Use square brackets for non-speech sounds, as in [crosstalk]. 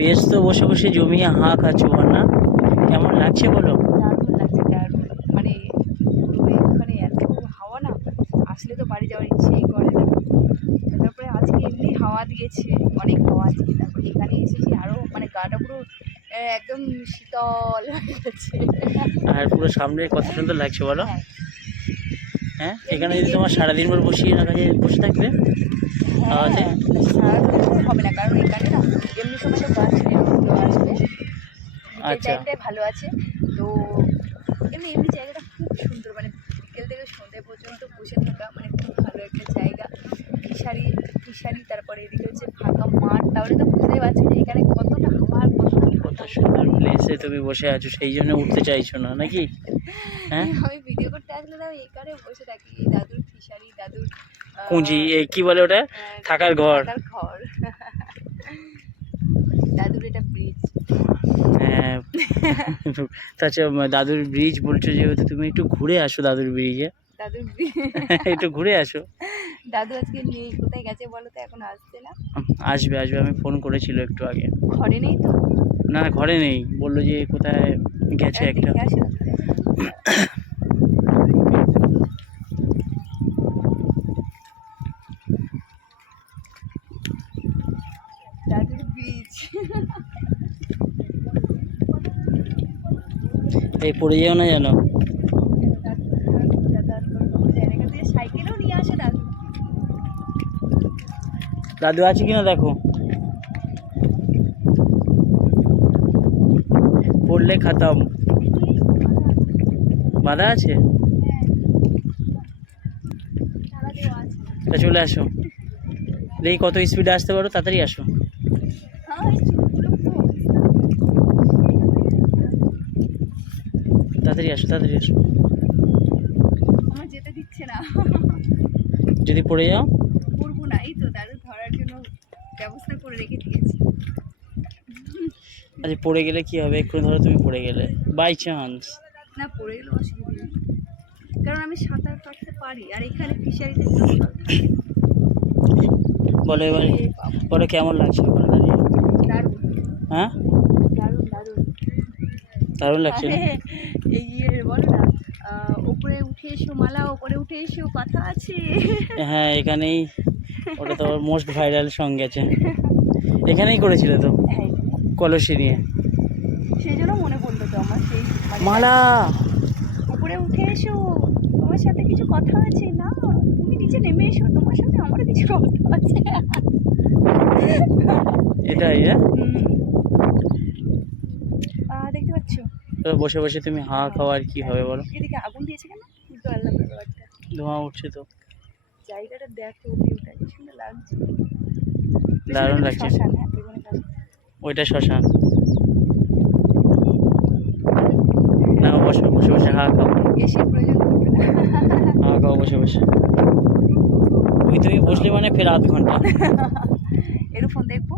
বেশ তো বসে বসে জমিয়ে হাঁ খাচ্ছ না কেমন লাগছে বলো? মানে এত হাওয়া না আসলে তো বাড়ি যাওয়ার ইচ্ছেই করে না। তারপরে আজকে এমনি হাওয়া দিয়েছে অনেক হাওয়া আজকে। তারপরে এখানে এসেছি আরও মানে গাটা পুরো একদম শীতল হয়ে গেছে। আর পুরো সামনে কত সুন্দর লাগছে বলো? হ্যাঁ। হ্যাঁ এখানে যদি তোমার সারাদিন বসিয়ে রাখা যায় বসে থাকবে? হাওয়াতে? সারাদিন হবে না কারণ এখানে না এমনি সময় তো গাছ নেই, আসবে আচ্ছা। টাইমটাই ভালো আছে। তো এমনি এমনি জায়গাটা খুব সুন্দর মানে বিকেল থেকে সন্ধ্যে পর্যন্ত বসে থাকা মানে খুব ভালো একটা জায়গা। ফিশারি ফিশারি তারপরে এদিকে হচ্ছে ফাঁকা মাঠ তাহলে তো বুঝতেই পারছি যে এখানে কতটা হাওয়া আর কতটা কত সুন্দর প্লেসে তুমি বসে আছো সেই জন্য উঠতে চাইছো না নাকি? [laughs] হ্যাঁ? আমি ভিডিও করতে আসলে না এখানে বসে থাকি দাদুর ফিশারি কুঁজি এই কি বলে ওটা? থাকার ঘর। ঘর। দাদুর এটা ব্রিজ হ্যাঁ। তাছাড়া দাদুর ব্রিজ বলছো যেহেতু তুমি একটু ঘুরে আসো দাদুর ব্রিজে দাদুর [laughs] একটু ঘুরে আসো। দাদু আজকে নেই কোথায় গেছে বলো তো এখন আসছে না? আসবে আসবে আমি ফোন করেছিল একটু আগে। ঘরে নেই তো? না ঘরে নেই বলল যে কোথায় গেছে একটা দেখে আসি না। দাদুর ব্রিজ এই পড়ে যেও না আসে দাদু আছে কিনা দেখো। পড়লে খাতাম। বাধা আছে? চলে আসো। দেখি কত স্পিডে আসতে পারো, তাড়াতাড়ি আসো হ্যাঁ এই চুলগুলো পুরো তাড়াতাড়ি আসো তাড়াতাড়ি আসো। আমার যেতে দিচ্ছে না। যদি পড়ে যাও। করব না এই তো দাদু ধরার জন্য ব্যবস্থা করে রেখে দিয়েছি। আচ্ছা পড়ে গেলে কি হবে? এক্ষুনি ধরো তুমি পড়ে গেলে। বাই চান্স না পড়ে গেলে অসুবিধা নেই। কারণ আমি সাঁতার কাটতে পারি আর এখানে ফিশারিতে। বলো এবারে বলো কেমন লাগছে? ওখানে দাঁড়িয়ে হ্যাঁ? দারুণ [laughs] লাগছে এই ইয়ে বলো না। ওপরে উঠে এসো মালা ওপরে উঠে এসো কথা আছে। হ্যাঁ এখানেই। [laughs] ওটা তো মোস্ট ভাইরাল সং গেছে। এখানেই করেছিল তো? হ্যাঁ কলসি নিয়ে। সেই জন্য মনে পড়ল তো আমার সেই মানে মালা! উপরে উঠে এসো তোমার সাথে কিছু কথা আছে না? তুমি নিচে নেমে এসো তোমার সাথে আমারও কিছু কথা আছে। এটাই হ্যাঁ? দেখতে পাচ্ছ? তো বসে বসে তুমি হা খাওয়া আর কি হবে বলো? এদিকে আগুন দিয়েছে কেন? বুঝতে পারলাম না ব্যাপারটা। ধোঁয়া উঠছে তো। জায়গাটা দেখো ভিউটা কি সুন্দর লাগছে। দারুণ লাগছে। হ্যাঁ, ওইটা শ্মশান। না বসে বসে বসে হা খাও। এসে প্রয়োজন হা খাও বসে বসে। ওই তুমি বসলে মানে ফের আধ ঘণ্টা। ফোন দেখব?